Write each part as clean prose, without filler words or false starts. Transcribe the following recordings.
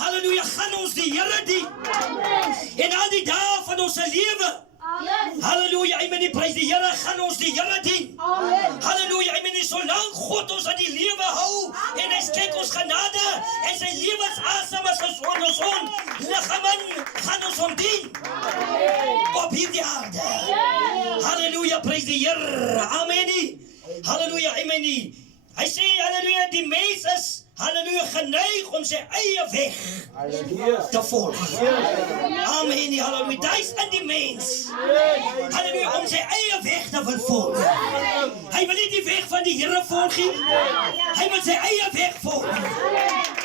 halleluja, gaan ons die Here dien. En al die dae van ons lewe, halleluja, amen, prys die Here, gaan ons die Here dien. Halleluja, amen, solank God ons aan die lewe hou, en hy skenk ons genade, en sy lewensasem is ons lichamen, gaan ons hom dien. Op hierdie aarde. Halleluja, prys die Here, amen. Halleluja, amen. Hy sê, halleluja, die mens is, halleluja, geneig om sy eie weg te volg. Amen, halleluja, daar is in die mens, halleluja, om sy eie weg te wil volg. Hy wil nie die weg van die Here volg nie, hy wil sy eie weg volg.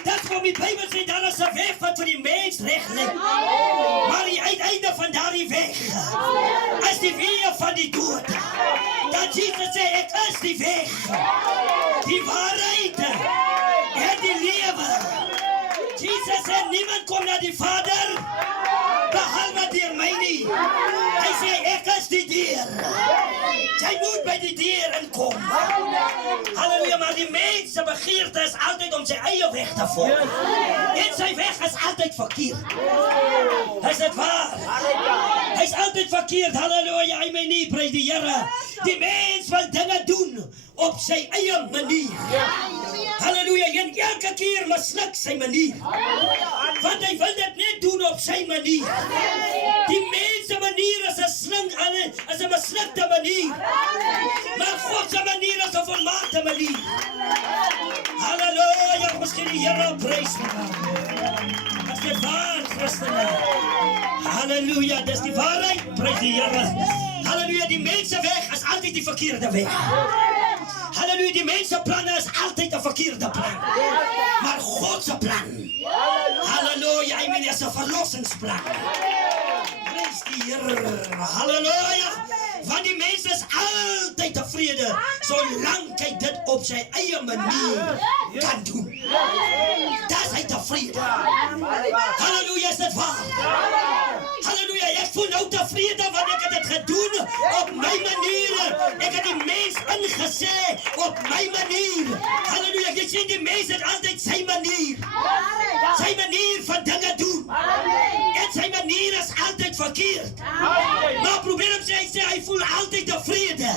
Dat is wat die Bybel sê, daar is 'n weg wat vir die mens reg lê. Maar die uiteinde van daardie weg is die weg van die dood. Dat Jesus sê, ek is die weg, die waarheid en die lewe. Jesus sê, niemand kom na die Vader behalwe deur my nie. Hy sê, ek is die deur. Jy moet by die deur inkom. Halleluja, maar die mens se begeerte is altyd om sy eie weg te volg. En sy weg is altyd verkeerd. Is dit waar? Hy is altyd verkeerd. Halleluja, amen, nie, prys die Here. Die mens wil dinge doen op sy eie manier. Halleluja, en elke keer misluk sy manier. Want hy wil dit net doen op sy manier. Die mens se manier is 'n slink, is 'n mislukte manier. Maar God se manier is 'n volmaakte manier. Halleluja, miskien die Here prys. Dis die waar, Christene. Halleluja, dis die waarheid, prys die Here. Halleluja, die mens se weg is altyd die verkeerde weg. Halleluja, die mens se planne is altyd 'n verkeerde plan. Maar God se plan, halleluja, hy is 'n verlossingsplan. Prys die Here, halleluja. Want die mens is altyd tevrede, solank hy dit op sy eie manier kan doen. Dis hy tevrede. Halleluja, is dit waar? Halleluja, ek voel nou tevrede, want ek het dit gedoen op my manier. Ek het die mens ingesê op my manier. Halleluja, jy sien die mens het altyd sy manier. Sy manier van dinge doen. En sy manier is altyd verkeerd. Maar probleem sê, hy voel altyd tevrede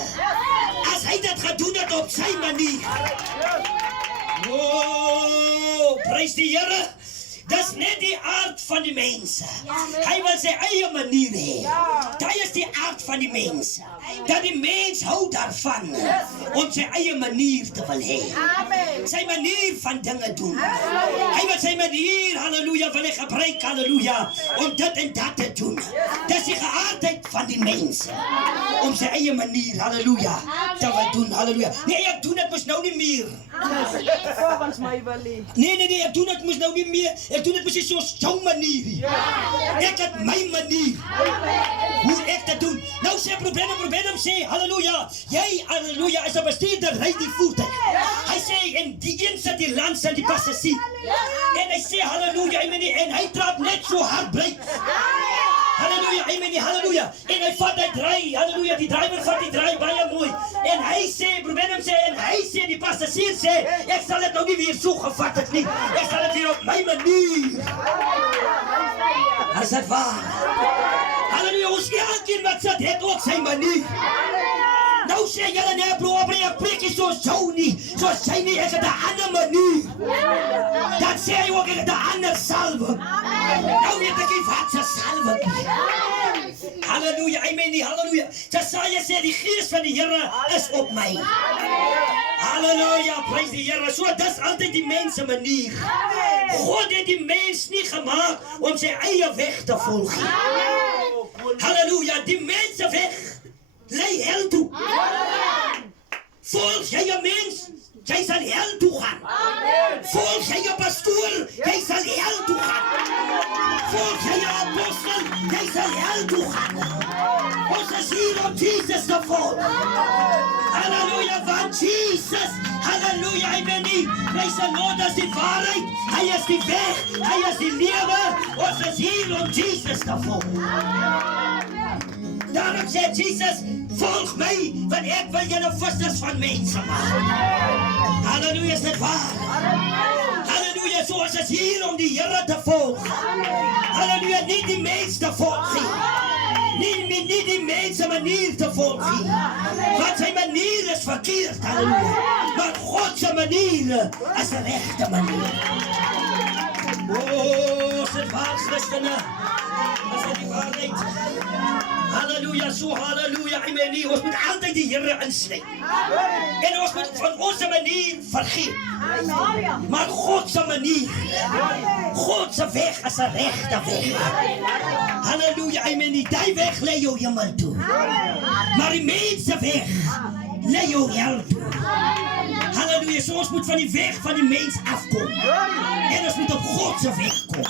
as hy dit gedoen het op sy manier. Oh, prys die Here. Dis net die aard van die mense. Hy wil sy eie manier hê. Dit is die aard van die mense. Dat die mens hou daarvan om sy eie manier te wil hê. Sy manier van dinge doen. Hy wil sy manier, halleluja, wil hy gebruik, halleluja, om dit en dat te doen. Dis die geaardheid van die mense. Om sy eie manier, halleluja, te wil doen, halleluja. Nee, ek doen dit mos nou nie meer. Volgens my wil nie. Nee, ek doen dit mos nou nie meer. Ek doen dit mos nie soos jou manier. Ek het my manier. Hoe ek dit doen. Nou sê probleem sê, halleluja, jy, halleluja, is 'n bestuurder, ry die voertuig. Hy sê, en die een sit die land, sit die passasier. En hy sê, halleluja, en hy trap net so hard bly. Halleluja, amen, halleluja. En hy vat, hy draai, halleluja, die driver vat die draai baie mooi. En hy sê, probleem sê, en hy sê, die passasier sê, ek sal dit nou nie weer so gevat het nie. Ek sal dit weer op my manier. Is dit waar? Halleluja, ons elkeen wat sit, het ook sy manier. Nou sê julle nee bro, ek preek nie soos jou nie, soos jy nie, ek het 'n ander manier. Dat sê hy ook, ek het 'n ander salwing. Nou weet ek nie wat se salwing nie. Halleluja, amen, halleluja. Jesaja sê, die gees van die Here is op my. Halleluja, prys die Here. So, dis altyd die mens se manier. God het die mens nie gemaak om sy eie weg te volg nie. Halleluja, die mens se weg lei hel toe. Volg jy 'n mens, jy sal hel toe gaan. Volg jy 'n pastoor, jy sal hel toe gaan. Volg jy 'n apostel, jy sal hel toe gaan. Ons is hier om Jesus te volg. Halleluja, van Jesus. Halleluja, amen. Hy sê, Lord, is die waarheid. Hy is die weg, hy is die lewe. Ons is hier om Jesus te volg. Daarom sê Jesus, volg my, want ek wil julle vissers van mense maak. Halleluja, is dit waar? Halleluja, so ons is hier om die Here te volg. Halleluja, nie die mens te volg nie. Nie die mens se manier te volg nie. Want sy manier is verkeerd, halleluja. Maar God se manier is 'n regte manier. Is dit waar, Christene? Is dit die waarheid? Halleluja, so halleluja, amen nie. Ons moet altyd die Here insluit. En ons moet van ons manier vergeet. Maar God se manier, God se weg is 'n regte weg. Halleluja, amen nie. Die weg lei jou hemel toe. Maar die mens se weg lei jou hel toe. Halleluja, so ons moet van die weg van die mens afkom. En ons moet op God se weg kom.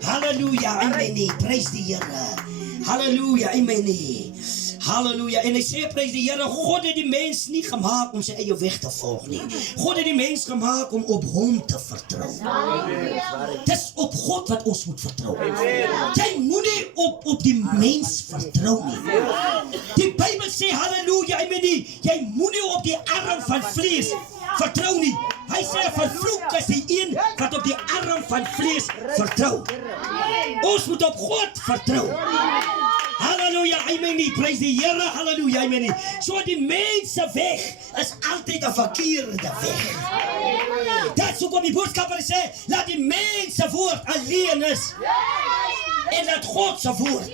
Halleluja, amen nie. Prys die Here. Halleluja, amen nie. Halleluja, en hy sê, prys die Here, God het die mens nie gemaak om sy eie weg te volg nie. God het die mens gemaak om op hom te vertrou. Dis op God wat ons moet vertrou. Jy moet nie op die mens vertrou nie. Die Bybel sê, halleluja, amen nie, jy moet nie op die arm van vlees vertrou nie. Hy sê, vervloek is die een wat op die arm van vlees vertrou. Ons moet op God vertrou. Halleluja, amen nie, prys die Here, halleluja, amen nie. So die mens se weg is altyd 'n verkeerde weg. Dit so kom die boodskapper sê, laat die mens se woord alleen is. En laat God se woord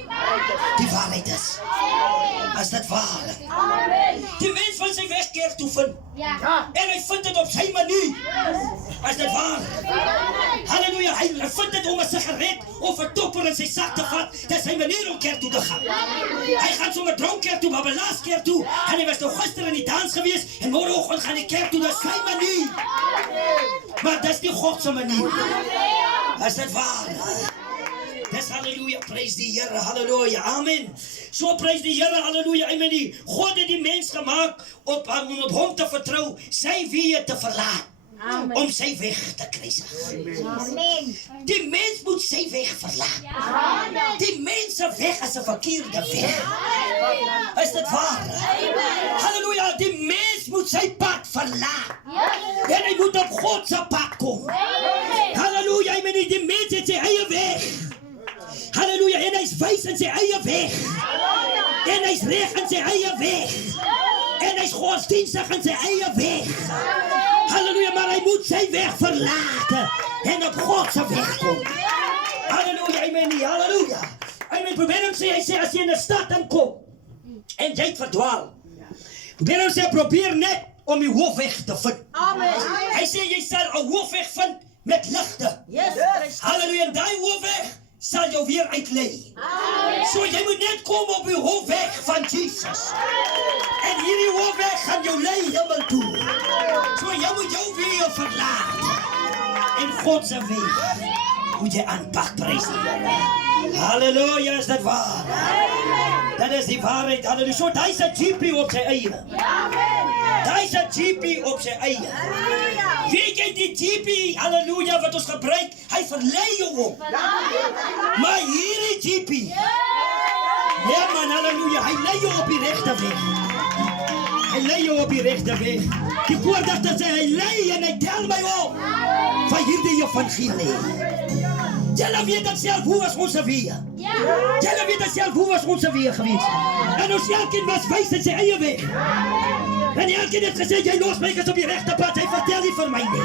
die waarheid is. Is dit waar? Die mens wil sy weg keer toe vind. En hy vind dit op sy manier. Is dit waar? Halleluja, hy vind dit om 'n sigaret of 'n topper in sy sak te vat. Dis sy manier om kerk toe te gaan. Hy gaan sommer dronk kerk toe, maar belaas kerk toe. En hy was nou gister in die dans gewees en môreoggend gaan hy kerk toe. Dis sy manier. Maar dis nie God se manier. Is dit waar? Dis halleluja, prys die Here, halleluja, amen. So prys die Here, halleluja, amen nie. God het die mens gemaak om op hom te vertrou, sy weë te verlaat. Amen. Om sy weg te kruisig. Amen. Die mens moet sy weg verlaat. Amen. Die mens se weg is 'n verkeerde weg. Is dit waar? Amen. Halleluja, die mens moet sy pad verlaat. En hy moet op God se pad kom. Amen. Halleluja, amen, die mens het sy eie weg. Halleluja, en hy is wys in sy eie weg. En hy is reg in sy eie weg. En hy is godsdienstig in sy eie weg. Halleluja, maar hy moet sy weg verlaat en op God se weg kom. Halleluja, amen, halleluja. Amen, probeer hom sê, hy sê, as jy in 'n stad inkom en jy het verdwaal, probeer hom sê, probeer net om die hoofweg te vind. Amen. Hy sê, jy sal 'n hoofweg vind met ligte. Yes. Halleluja, en die hoofweg sal jou weer uitlei. So jy moet net kom op die hoofweg van Jesus. En hierdie hoofweg gaan jou lei hemel toe. So jy moet jou weer verlaat. En God se weg moet jy aanpak, prys die Here. Halleluja, is dit waar? Dat is die waarheid, halleluja. So daar is 'n GP op sy eie. Daar is 'n GP op sy eie. Weet jy die GP, halleluja, wat ons gebruik, hy verlei jou op. Maar hierdie GP, ja man, halleluja, hy lei jou op die regte weg. Hy lei jou op die regte weg. Die koordigter sê, hy lei en hy tel my op van hierdie evangelie. Julle weet dat self, hoe was ons weë? Julle weet dat self, hoe was ons weë geweest? En ons elkeen was wys in sy eie weg. En elkeen het gesê, jy los my is op die regte pad, hy vertel nie vir my nie.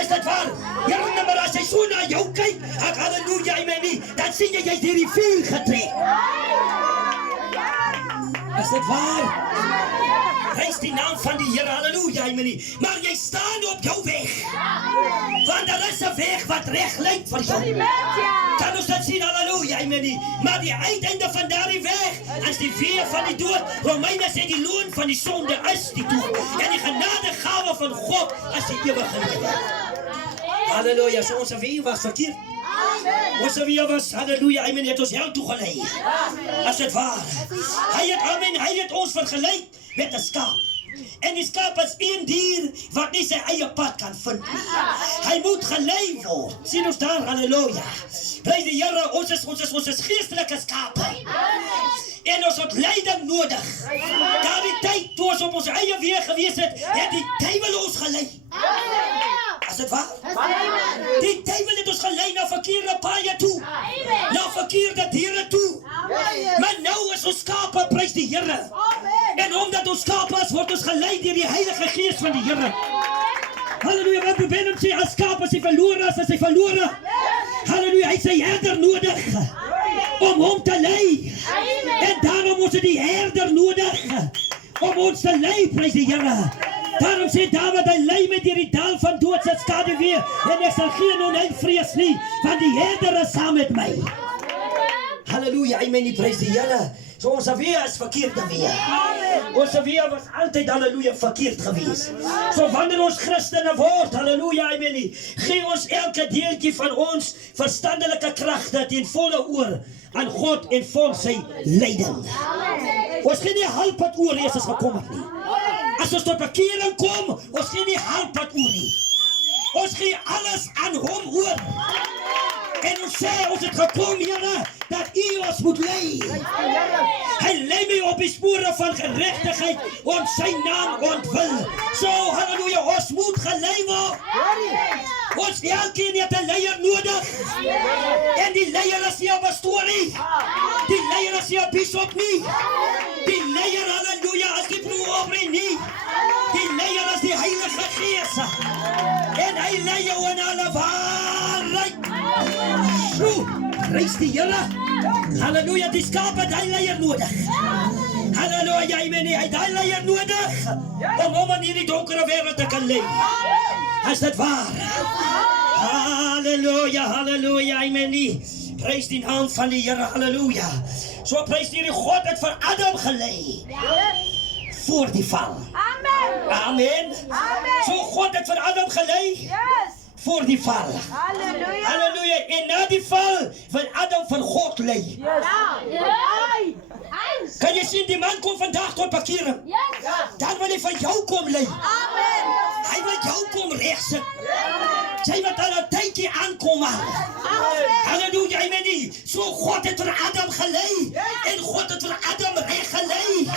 Is dit waar? Ja, maar as hy so na jou kyk, ek halleluja, amen nie, dan sien jy, jy's deur die vuur getrek. Is dit waar? Prys die naam van die Here, halleluja, amen nie. Maar jy staan op jou weg. Want daar is 'n weg wat reg lyk vir jou. Kan ons dit sien, halleluja, amen nie. Maar die uiteinde van daardie weg is die weë van die dood. Romeine sê die loon van die sonde is die dood. En die genadegawe van God is die ewige lewe. Halleluja, so ons weë was verkeerd. Ons weë was, halleluja, amen, het ons hel toegelei. As dit waar. Hy het ons vergelyk met 'n skaap. En die skaap is een dier wat nie sy eie pad kan vind nie. Hy moet gelei word. Sien ons daar, halleluja. Prys die Here, ons is geestelike skape. En ons het leiding nodig. Daardie tyd toe ons op ons eie weë gewees het die duiwel ons gelei. Is dit waar? Die duiwel het ons gelei na verkeerde paaie toe. Na verkeerde diere toe. Maar nou is ons skape, prys die Here. En omdat ons skape is, word ons gelei deur die Heilige Gees van die Here. Halleluja, wat probeer hom sê, as skaap as hy verlore is, halleluja, hy sy herder nodig om hom te lei. En daarom ons het die herder nodig om ons te lei, prys die Here. Daarom sê Dawid, hy lei my deur die dal van dood se skaduwee en ek sal geen onheil vrees nie, want die herder is saam met my. Halleluja, amen, die prys die Here. So ons weer is verkeerde weer. Ons weer was altyd, halleluja, verkeerd gewees. So wanneer ons Christene word, halleluja, amen, gee ons elke deeltjie van ons verstandelike kragte ten volle oor aan God en volg sy leiding. Ons gee nie halfpad oor Jesus gekom het nie. As ons tot bekering kom, ons gee nie halfpad oor nie. Ons gee alles aan hom oor. En ons sê, ons het gekom, Here, dat U ons moet lei. Hy lei my op die spore van gerechtigheid, om sy naam ontwil. So, halleluja, ons moet gelei word. Ons elkeen het 'n leier nodig. En die leier is nie 'n pastoor nie. Die leier is nie 'n bishop nie. Die leier, halleluja, is die proeobre nie. Die leier is die Heilige Gees. En hy lei jou in alle waarheid. So, prys die Here. Halleluja, die skaap het hy leier nodig. Halleluja, amen, hy het hy leier nodig om hom in hierdie donkere wêreld te kan lei. Is dit waar? Halleluja, halleluja, amen. Prys die naam van die Here, halleluja. So prys die God het vir Adam gelei. Voor die val. Amen. Amen. So God het vir Adam gelei. Yes. Voor die val. Halleluja. Halleluja. En na die val wil Adam van God lei. Yes. Kan jy sien, die man kom vandag tot bekering. Dan wil hy van jou kom lei. Amen. Hy wil jou kom regsit. Sy wat al 'n tydjie aankom. Halleluja, amen. So God het vir Adam gelei. En God het vir Adam reg gelei.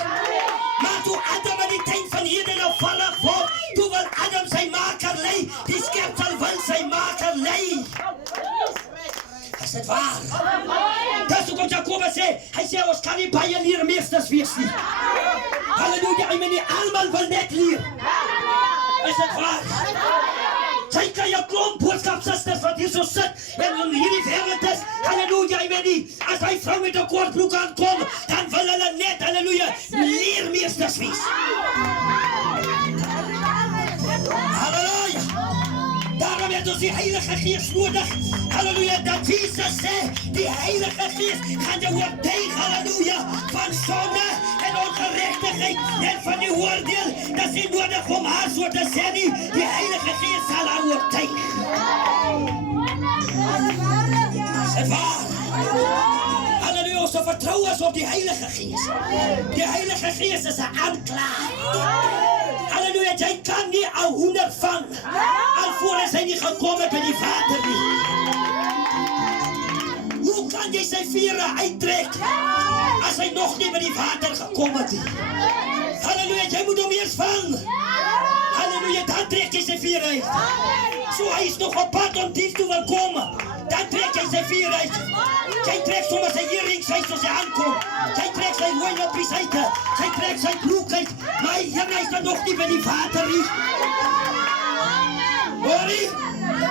Maar toe Adam in die tyd van Eden afvallig word, toe wil Adam sy maker lei. Die skepsel wil sy maker lei. Is dit waar? Dat is hoekom Jacobus sê, hy sê ons kan nie baie leermeesters wees nie. Halleluja, amen, almal wil net leer. Is dit waar? Sy kan jou klomp boodskapsusters wat hier so sit en in hierdie wêreld is, halleluja, amen, as hy vrou met 'n kort broek aankom, dan wil hulle net, halleluja, leermeesters wees. Halleluja. Daarom het ons die Heilige Gees nodig. Halleluja, dat Jesus sê, die Heilige Gees gaan jou oortuig, halleluja, van sonde en ongerechtigheid en van die oordeel. Dat is nie nodig om haar so te sê nie. Die Heilige Gees sal haar oortuig. Is dit waar? Halleluja, ons vertrou is op die Heilige Gees. Die Heilige Gees is 'n aanklaer. Halleluja, jy kan nie 'n hoender vang alvorens hy nie gekom het by die water nie. Hoe kan jy sy vere uittrek as hy nog nie by die water gekom het nie? Halleluja, jy moet hom eers vang. Halleluja, dan trek jy sy vere uit. So hy is nog op pad om diens toe wil kom. Dan trek jy sy vere uit. Jy trek sommer sy earrings uit as hy aankom. Jy trek sy hoornoppies uit. Jy trek sy broek uit. Maar hy is dan nog nie by die water nie. Hoor jy?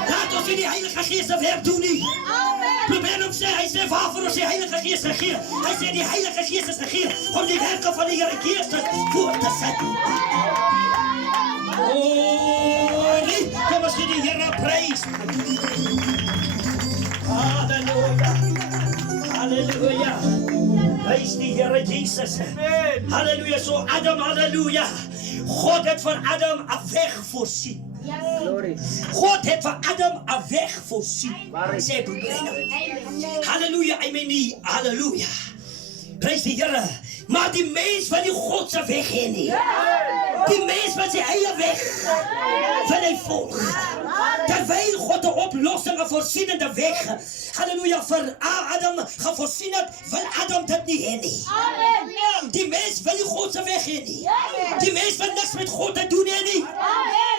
Laat ons nie die Heilige Gees se werk doen nie. Probeer hom sê, hy sê waarvoor ons die Heilige Gees regeer. Hy sê die Heilige Gees is regeer om die werke van die Here Gees voor te sit. Hoor jy? Kom ons gee die Here prys. Halleluja. Halleluja. Prys die Here Jesus. Halleluja. So Adam, halleluja. God het vir Adam 'n weg voorsien. God het vir Adam 'n weg voorsien. Sê broeder. Halleluja, amen. Halleluja. Prys die Here. Maar die mens wil nie God se weg hê nie. Die mens wil sy eie weg wil hy volg. Terwyl God 'n oplossing, 'n voorsienende weg halleluja, vir Adam gevoorsien het, wil Adam dit nie hê nie. Die mens wil nie God se weg hê nie. Die mens wil niks met God te doen hê nie.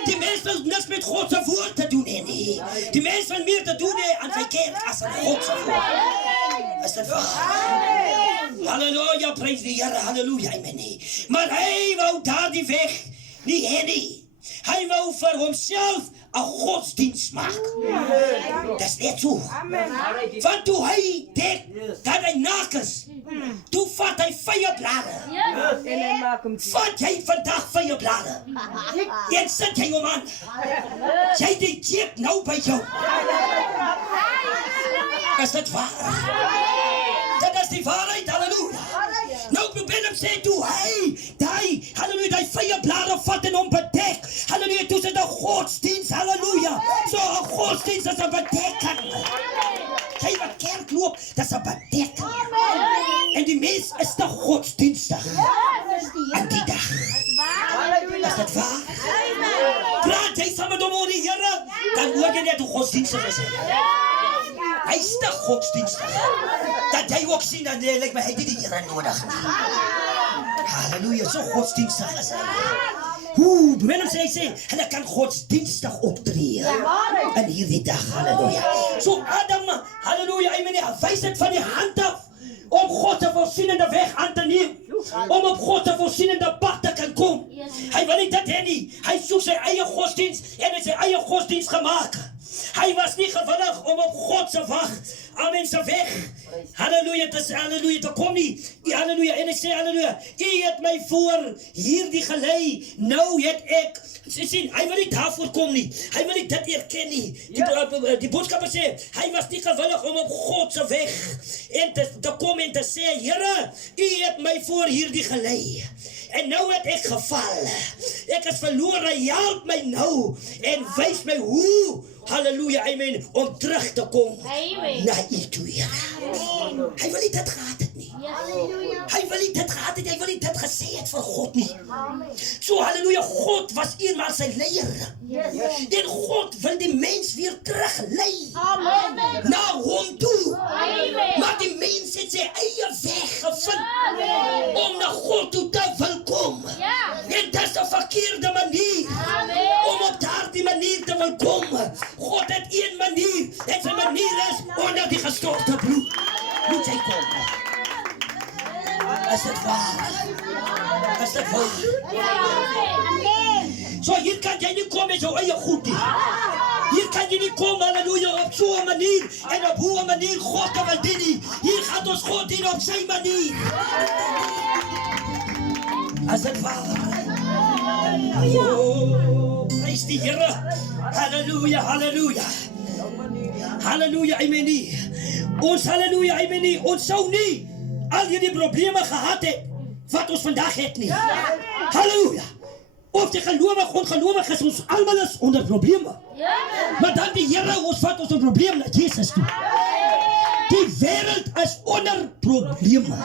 Die mens wil niks met God se woord te doen hê nie. Die mens wil meer te doen hê aan sy kerk as aan God se woord. Is dit waar? Halleluja, prys die Here, halleluja, amen. Maar hy wou daardie weg nie hê nie. Hy wou vir homself 'n godsdienst maak. Dis net so. Want toe hy dink dat hy naak is, toe vat hy vyeblare. Vat jy vandag vyeblare? En sit jy hom aan. Jy die chip nou by jou. Is dit waar? Dit is die waarheid, halleluja. Nou probeer hom sê toe hy, halleluja, die vyeblare vat en hom bedek. Halleluja, toe is dit 'n godsdienst, halleluja. So 'n godsdienst is 'n bedekking. Jy wat kerk loop, dis 'n bedekking. En die mens is te godsdienstig. En die dag. Is dit waar? Praat jy saam met hom oor die Here, dan hoor jy net hoe godsdienstig is hy. Hy is te godsdienstig. Dat jy ook sien, dat jy, my, hy het die Here nodig. Halleluja, so godsdienstig is hy. Wanneer sê, hulle kan godsdienstig optree. In hierdie dag, halleluja. So Adam, halleluja, hy wys dit van die hand af, om God se voorsienende weg aan te neem. Om op God se voorsienende pad te kan kom. Hy wil nie dit hê nie. Hy soek sy eie godsdienst en hy sy eie godsdienst gemaak. Hy was nie gewillig om op God se wag, amen, se weg. Halleluja, dis halleluja, te kom nie. Halleluja, en hy sê halleluja, U het my voor hierdie gelei, nou het ek. Sien, hy wil nie daarvoor kom nie. Hy wil nie dit erken nie. Die boodskapper sê, hy was nie gewillig om op God se weg en te kom en te sê, Here, U het my voor hierdie gelei. En nou het ek geval. Ek is verlore, help my nou en wys my hoe, halleluja, amen, om terug te kom na U toe, Here. Hy wil nie dit gehad het nie. Hy wil nie dit gehad het, hy wil nie dit gesê het vir God nie. So, halleluja, God was eenmaal sy leier. En God wil die mens weer teruglei na hom toe. Maar die mens het sy eie weg gevind om na God toe te wil kom. En dit is 'n verkeerde manier om op daardie manier te wil kom. God het een manier en sy manier is onder die gestorte bloed. Moet jy kom. Is dit waar? Is dit waar? So hier kan jy nie kom met jou eie goed nie. Hier kan jy nie kom, halleluja, op so'n manier en op hoe manier God te wil dien nie. Hier gaat ons God dien op sy manier. Is dit waar? Oh, prys die Here. Halleluja, halleluja. Halleluja, amen. Ons halleluja, amen. Ons sou nie al hierdie probleme gehad het wat ons vandag het nie. Halleluja. Of die gelowig, ongelowig is, ons almal is onder probleme. Maar dan die Here, ons vat ons probleem na Jesus toe. Die wêreld is onder probleme.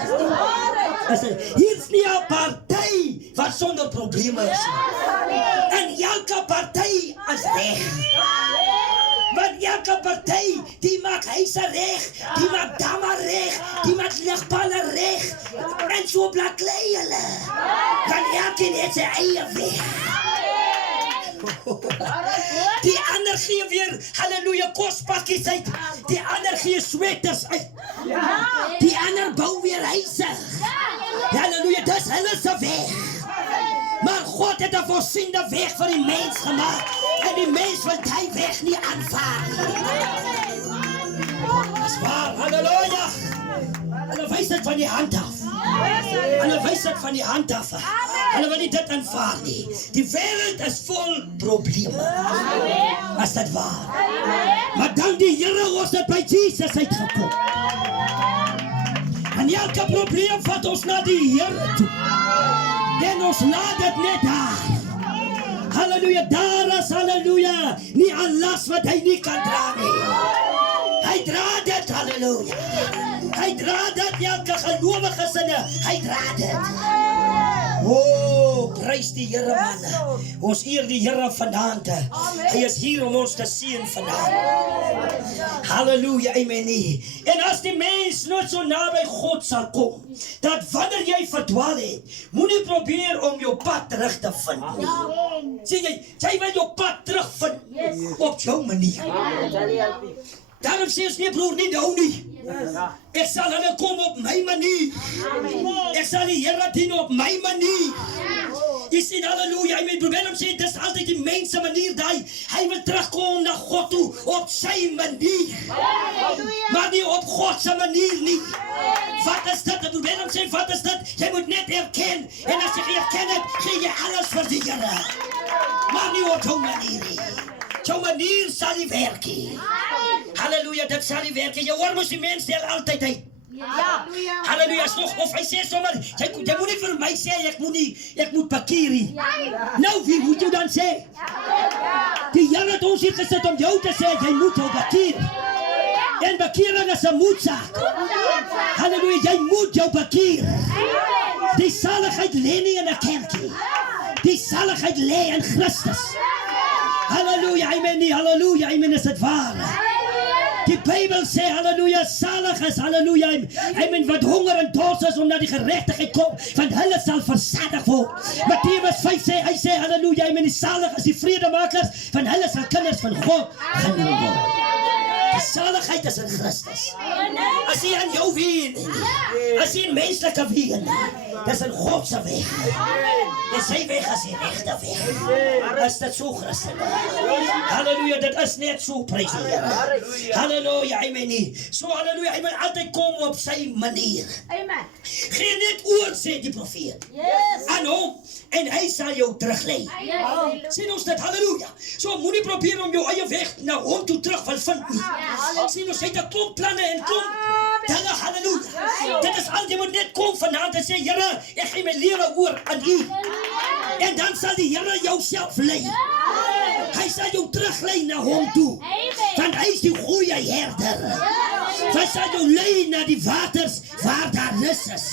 Hier is nie 'n party wat sonder probleme is. En elke party is reg. Want elke party, die maak huise reg, die maak damme reg, die maak ligpalle reg, en so blaklei hulle. Want elkeen het sy eie weg. Die ander gee weer, halleluja, kospakkies uit. Die ander gee sweaters uit. Die ander bou weer huise. Halleluja, dis hulle se weg. Maar God het 'n voorsiende weg vir die mens gemaak. En die mens wil die weg nie aanvaar nie. Dis waar, halleluja. Hulle wys dit van die hand af. Hulle wys dit van die hand af. Hulle wil nie dit aanvaar nie. Die wêreld is vol probleme. Is dit waar? Maar dan die Here ons het by Jesus uitgekom. En elke probleem vat ons na die Here toe. En ons laat dit net daar. Halleluja, daar is, halleluja, nie 'n las wat hy nie kan dra nie. Hy dra dit, halleluja. Hy dra dit, elke gelowige sinne, hy dra dit. Oh, prys die Here man. Ons eer die Here vanaand. Hy is hier om ons te seën vanaand. Halleluja, amen. En as die mens nooit so naby God sal kom, dat wanneer jy verdwaal het, moenie probeer om jou pad terug te vind nie. Sien jy wil jou pad terugvind op jou manier. Daarom sê ons nie, broer, nie nou nie. Ek sal hulle kom op my manier. Ek sal die Here dien op my manier. Jy sien, halleluja, hy probeer om sê, dis altyd die mense manier daai. Hy wil terugkom na God toe op sy manier. Maar nie op God se manier nie. Wat is dit? Ek probeer om sê, wat is dit? Jy moet net erken. En as jy erken het, gee jy alles vir die Here. Maar nie op jou manier nie. Jou manier sal nie werk nie. Halleluja, dit sal nie werk nie. Jy hoor mos die mens stel altyd uit. Halleluja, is nog, of hy sê sommer, jy moet nie vir my sê, ek moet parkeer nie. Nou, wie moet jy dan sê? Die Here het ons hier gesit om jou te sê, jy moet jou parkeer. En parkering is 'n moedsaak. Halleluja, jy moet jou parkeer. Die saligheid lê nie in 'n kerkie. Die saligheid lê in Christus. Halleluja, amen nie, halleluja, amen, is dit waar. Die Bybel sê, halleluja, salig is, halleluja, amen, wat honger en dors is, omdat die gerechtigheid kom, want hulle sal versadig word. Mattheus 5 sê, hy sê, halleluja, amen, die salig is die vredemakers, van hulle sal kinders van God genoem word. Die saligheid is in Christus. As hy aan jou ween, as hy in menslike ween, dis in God se weg. En sy weg is die regte weg. Is dit so, Christen? Halleluja, dit is net so, prys die Here. Halleluja, amen nie. So, halleluja, hy wil altyd kom op sy manier. Geen net oor, sê die profeet. Aan hom, en hy sal jou teruglei. Sien ons dit, halleluja. So, moet nie probeer om jou eie weg na hom toe terug wil vind nie. Sien ons, hy het 'n klomp planne en klomp dinge, halleluja. Dit is al, jy moet net kom vanaand en sê, Here, ek gee my lewe oor aan U. En dan sal die Here jou self lei. Hy sal jou teruglei na hom toe. Want hy is die goeie herder. Hy sal jou lei na die waters waar daar rus is.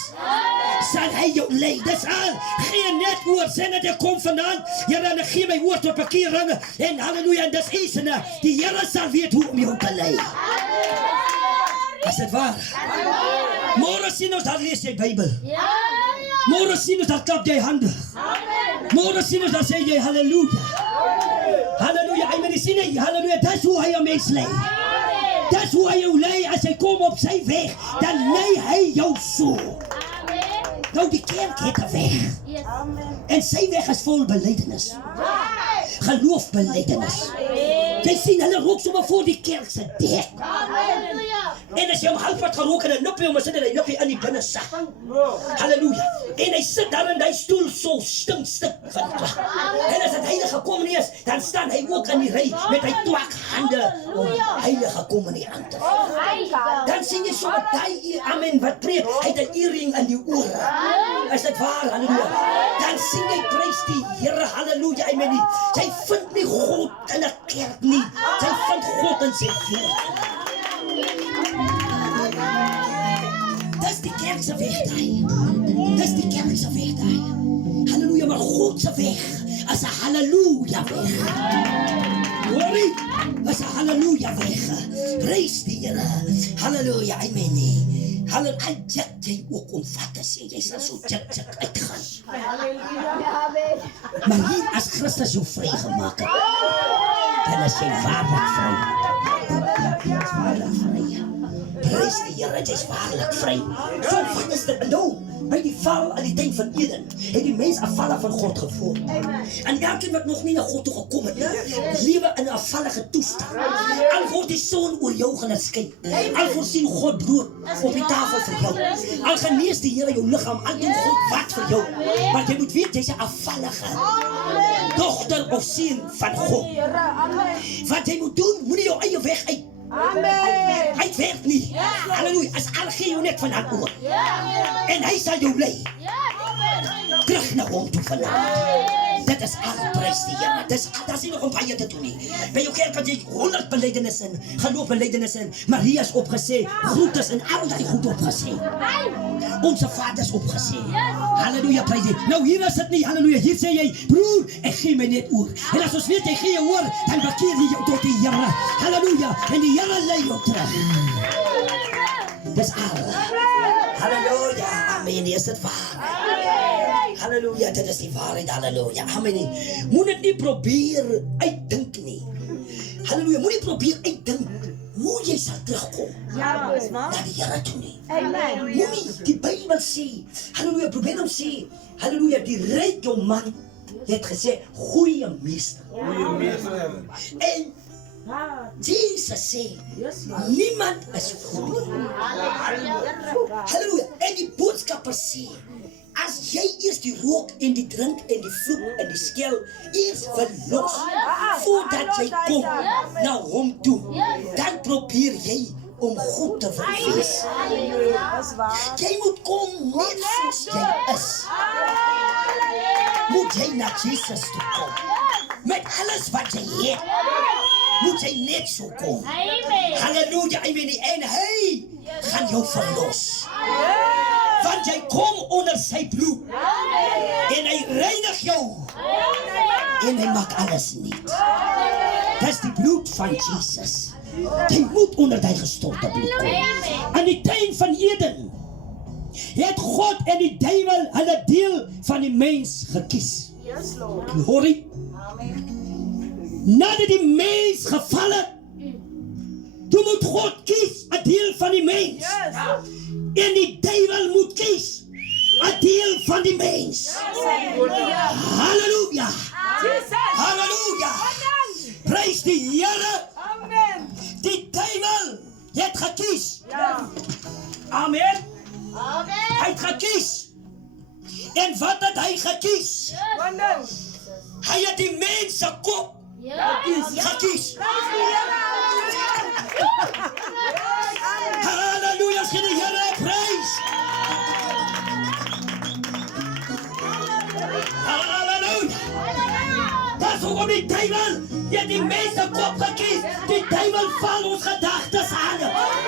Sal hy jou lei. Dis al, geen net oor, sê net ek kom vandaan, Here, en ek gee my oor tot parkeerringe, en halleluja, en dis isene. Die Here sal weet hoe om jou te lei. Is dit waar? Môre sien ons, dan lees jy Bybel. Môre sien ons, dan klap jy hande. Môre sien ons, dan sê jy halleluja. Halleluja, amen, sien jy, halleluja, dis hoe hy 'n mens lei. Dis hoe hy jou lei, as hy kom op sy weg, dan lei hy jou so. Nou, die kerk het 'n weg. En sy weg is vol belydenis. Geloofbelydenis. Jy sien, hulle rook sommer voor die kerk se dek. En as jy hom halfpad gerook en 'n nippie om sit en hy nippie in die binnesak. Halleluja. En hy sit daar in die stoel so stink van twak. En as dit heilige kommunie is, dan staan hy ook in die ry met hy twak hande om heilige kommunie aan te vat. Dan sien jy so daai amen wat preek, hy het 'n earring in die ore. Is dit waar? Halleluja. Dan sien jy prys die Here, halleluja, amen. Jy vind nie God in 'n kerk nie. Jy vind God in sy woord. Dis die kerk se weg daai. Dis die kerk se weg daai. Halleluja, maar God se weg is 'n halleluja weg. Hoorie, is 'n halleluja weg. Prys die Here. Halleluja, amen. Halleluja, jy ook om wat te sê. Jy sal so tjik uitgaan. Maar hier, as Christus jou vrygemaak het, dan is jy waarlik vry. Jy is waarlik vry. Prys die Here, jy is waarlik vry. So wat is dit nou? By die val aan die tuin van Eden, het die mens afvallig van God gevoel. En elkeen wat nog nie na God toe gekom het, lewe in 'n afvallige toestand. Al word die son oor jou gaan skyn. Al voorsien God brood op die tafel vir jou. Al genees die Here jou liggaam, al doen God wat vir jou. Maar jy moet weet, jy's 'n afvallige dogter of seun van God. Wat jy moet doen, moenie jou eie weg uit. Amen. Hy werk nie. Halleluja. As al gee jou net van haar oor. En hy sal jou lei. Terug na hom toe vanavond. Dit Dit is al, prys die Here. Daar is nie nog om baie te doen nie. By jou kerk kan jy 100 belydenis in, geloofbelydenis in. Maria is opgesê, groetes en al die goed opgesê. Onze Vader is opgesê. Halleluja, prys die. Nou hier is dit nie, halleluja. Hier sê jy, broer, ek gee my net oor. En as ons weet jy gee jou oor, dan bekeer jy jou tot die Here. Halleluja. En die Here lei jou terug. Dis al. Halleluja. Amen. Is dit waar? Halleluja, dit is die waarheid. Halleluja. Amen. Moet dit nie probeer uitdink nie. Halleluja, moet nie probeer uitdink hoe jy sal terugkom. Na die Here toe nie. Moenie die Bybel sê. Halleluja, probeer hom sê. Halleluja, die ryke man het gesê goeie meester. En Jesus sê niemand is goed nie. Halleluja, en die boodskapper sê as jy eers die rook en die drink en die vloek en die skel eers verlos voordat jy kom na hom toe, dan probeer jy om goed te verwees. Jy moet kom net soos jy is. Moet jy na Jesus toe kom. Met alles wat jy het, moet jy net so kom. Halleluja, amen. En hy gaan jou verlos. Want jy kom onder sy bloed. En hy reinig jou. En hy maak alles nuut. Dis die bloed van Jesus. Jy moet onder die gestorte bloed kom. Aan die tuin van Eden het God en die duiwel hulle deel van die mens gekies. Glorie. Nadat die mens geval het, toe moet God kies 'n deel van die mens. En die duiwel moet kies 'n deel van die mens. Halleluja. Halleluja. Prys die Here. Die duiwel het gekies. Amen. Hy het gekies. En wat het hy gekies? Hy het die mens se kop gekies. Halleluja, sê die Here prys. Halleluja. Dat is hoekom die duiwel die mens se kop gekies. Die duiwel val ons gedagtes aan.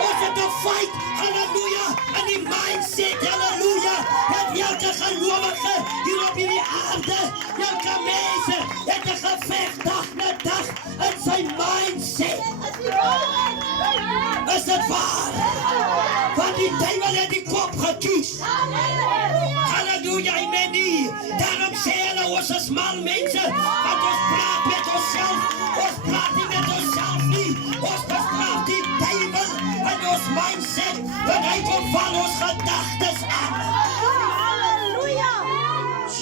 Ons het 'n fight. Halleluja. En die mindset. Halleluja. En elke gelowige hier op hierdie aarde, elke mens het 'n geveg dag na dag in sy mindset. Is dit waar? Want die duiwel het die kop gekies. Halleluja, amen nie. Daarom sê hulle ons is mal mense, want ons praat met onsself. Ons praat nie met onsself nie. Ons bestraaf die duiwel in ons mindset, want hy kom van ons gedagtes aan.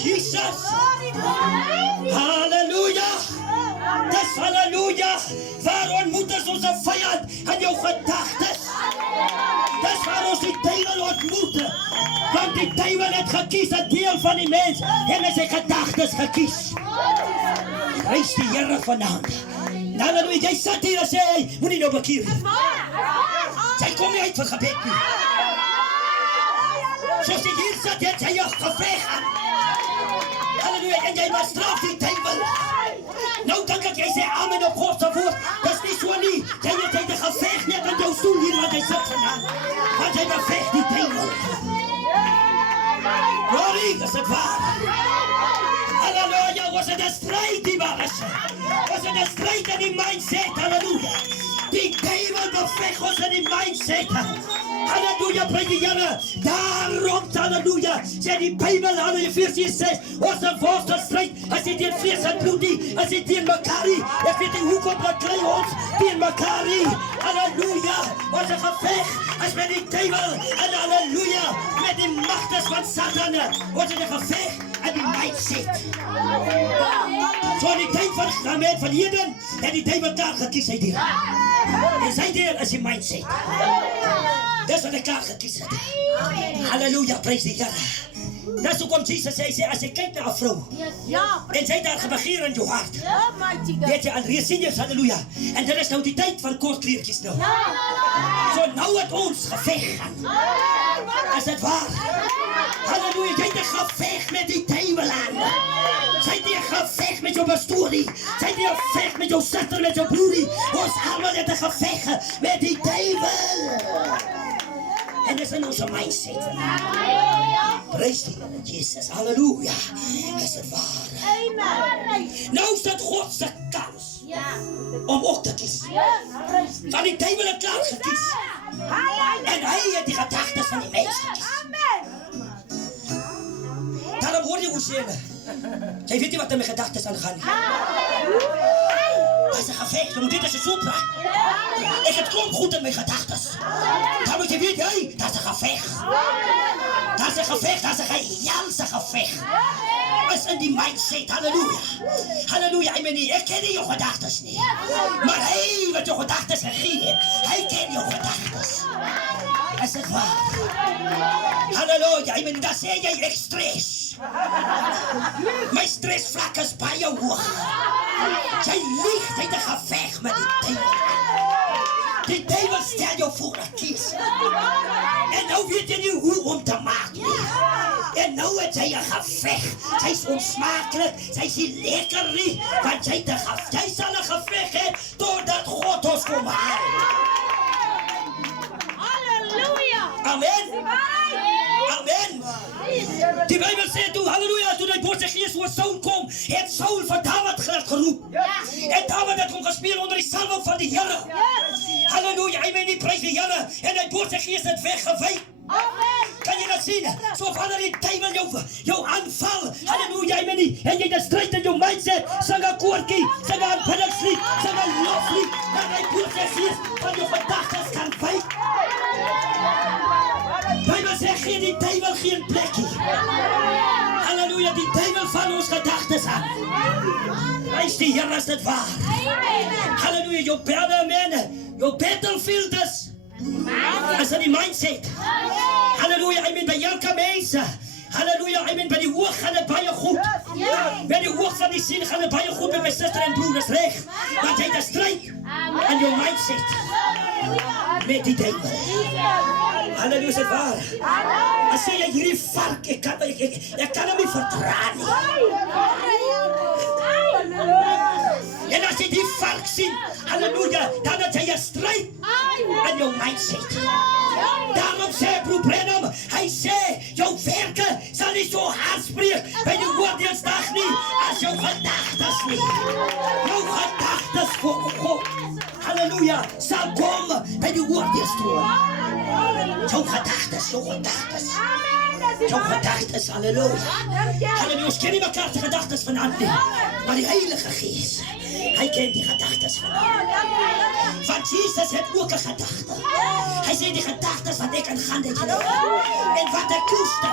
Jesus. Halleluja. Dis halleluja. Waar ontmoet ons onze vyand in jou gedagtes? Dis waar ons die duiwel ontmoet. Want die duiwel het gekies 'n deel van die mens en hy sy gedagtes gekies. Prys die Here vanaand. Halleluja, jy sit hier en sê, hey, moenie nou bekeer nie. Sy kom nie uit vir gebed nie. Soos jy hier sit, het jy jou geveg aan. Halleluja, en jy bestraf die duiwel. Nou dink ek jy sê amen op God se woord. Dis nie so nie. Jy het 'n geveg net in jou stoel hier wat jy sit vanaand. Want jy beveg die duiwel. Glorie, is dit waar? Halleluja, was het 'n stryd die was. Was het 'n stryd in die mindset, halleluja. Die duiwel beveg ons in die mindset. Halleluja, prys die Here. Daarom, halleluja, sê die Bybel, halleluja, vers 6, ons worstelstryd, as dit teen vlees en bloed nie, as dit teen mekaar nie. Ek weet nie hoekom beklei ons teen mekaar nie. Halleluja, ons geveg as met die duiwel, en halleluja, met die magtes van Satan. Ons het 'n geveg in die mindset. So in die tyd van Eden, het die duiwel daar gekies uit hier. En sy deel is die mindset. Dis wat ek daar gekies het. Halleluja, prys die Here. Dis hoekom Jesus sê, as jy kyk na 'n vrou, en sy het daar gebegeer in jou hart, weet jy, al sien jy, halleluja, en dit is nou die tyd van kort kleertjies nou. So nou het ons geveg gaan. Is dit waar? Halleluja, jy het 'n geveg met die duiwel aan. Sy het 'n geveg met jou pastoor nie. Sy het nie 'n geveg met jou suster, met jou broer nie. Ons almal het 'n geveg met die duiwel. En dis in ons mindset. Prys die Here Jesus. Halleluja. Is dit waar? Amen. Nou is dit God se kans om ook te kies. Want die duiwel het klaar gekies. En hy het die gedagtes van die mens gekies. Daarom hoor jy hoe sê hulle. Jy weet nie wat in my gedagtes aangaan nie. Dat is 'n geveg, jy moet dit as 'n soepra. Ek het klomp goed in my gedagtes. Dan moet jy weet, hey, dat is 'n geveg. Dat is 'n geveg, dat is 'n geheelse geveg. Is in die mindset, halleluja. Halleluja, ek ken nie jou gedagtes nie. Maar hy wat jou gedagtes gegee het, hy ken jou gedagtes. Is dit waar? Halleluja, dat sê jy, ek stres. My stresvlak is baie hoog. Jy lieg, jy het 'n geveg met die duiwel. Die duiwel stel jou voor 'n kies. En nou weet jy nie hoe om te maak nie. En nou het jy 'n geveg. Sy is onsmaaklik, sy is nie lekker nie, want jy sal 'n geveg hê totdat God ons kom haal. Halleluja. Amen. Amen. Die Bybel sê toe, halleluja, toe die Bose Gees oor Saul kom, het Saul vir Dawid geroep. En Dawid het hom gespeel onder die salwing van die Here. Halleluja, amen, die prys die Here. En die Bose Gees het weggewyk. Kan jy dat sien? So wanneer die duiwel jou aanval, halleluja, amen, en jy het stryd in jou mindset, sing 'n koortjie, sing 'n aanbiddingslied, sing 'n loflied, dat die Bose Gees van jou gedagtes kan wyk. Bybel sê gee die duiwel geen plekkie. Halleluja, die duiwel van ons gedagtes aan. Prys die Here, is dit waar? Halleluja, jou battlefield is in die mindset. Halleluja, amen, by elke mens. Halleluja, amen, by die oog gaan dit baie goed. By die oog van die sien gaan dit baie goed met my suster en broer, dis reg. Want jy het 'n stryd in jou mindset met die duiwel. Halleluja, is dit waar? As sê jy hierdie vark, ek kan hom nie vertraan nie. En as jy die vark sien, halleluja, dan het jy 'n stryd in jou mindset. Daarom sê broer Branham, hy sê, jou werke sal nie so hard spreek by die oordeelsdag nie, as jou gedagtes nie. Jou gedagtes voor God, halleluja, sal kom by die oordeelstroom. Jou gedagtes, jou gedagtes, halleluja. Halleluja, ons ken nie mekaar se gedagtes vanaand nie, maar die Heilige Gees, hy ken die gedagtes vanaand. Want Jesus het ook 'n gedagte. Hy sê die gedagtes wat ek aangaan het julle. En wat ek koester,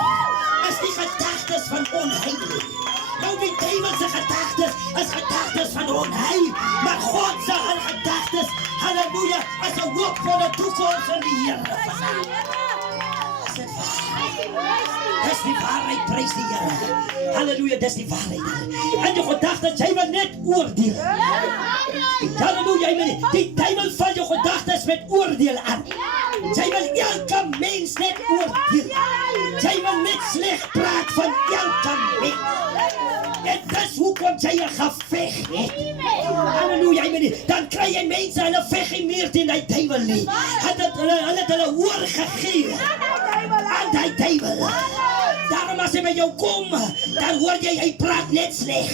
is die gedagtes van onheil. Nou die duiwel se gedagtes is gedagtes van onheil, maar God se gedagtes, halleluja, is 'n hoopvolle toekoms in die Here. Is dit waar? Dis die waarheid, prys die Here. Halleluja, dis die waarheid. En die gedagtes, jy wil net oordeel. Halleluja, amen. Die duiwel val jou gedagtes met oordeel aan. Jy wil elke mens net oordeel. Jy wil net sleg praat van elke mens. En dis hoekom jy 'n geveg het. Halleluja, amen. Dan kry jy mense, hulle veg nie meer teen die duiwel nie. Hulle het hulle oor gegee aan die duiwel. Daarom as hy by jou kom, dan hoor jy, hy praat net sleg.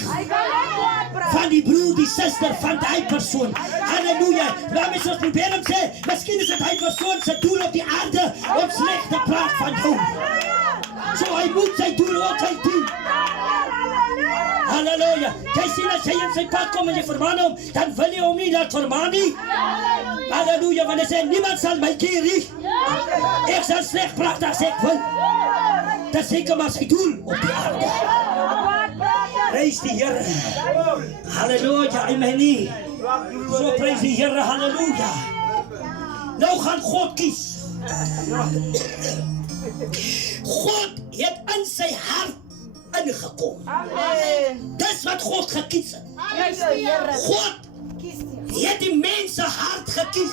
Van die broer, die suster, van die persoon. Halleluja. Laat my soos probeer om sê, miskien is dit hy persoon sy doel op die aarde om sleg te praat van jou. So hy moet sy doel ook hy doen. Halleluja. Jy sien as jy in sy pad kom en jy vermaan hom, dan wil jy hom nie laat vermaan nie. Halleluja, want hy sê, niemand sal my keer nie. Ek sal sleg praat as ek wil. Dat zeker maar sy doel op die aarde. Prys die Here. Halleluja, amen. So prys die Here, halleluja. Nou gaan God kies. God het in sy hart ingekom. Dis wat God gekies het. God het die mens se hart gekies.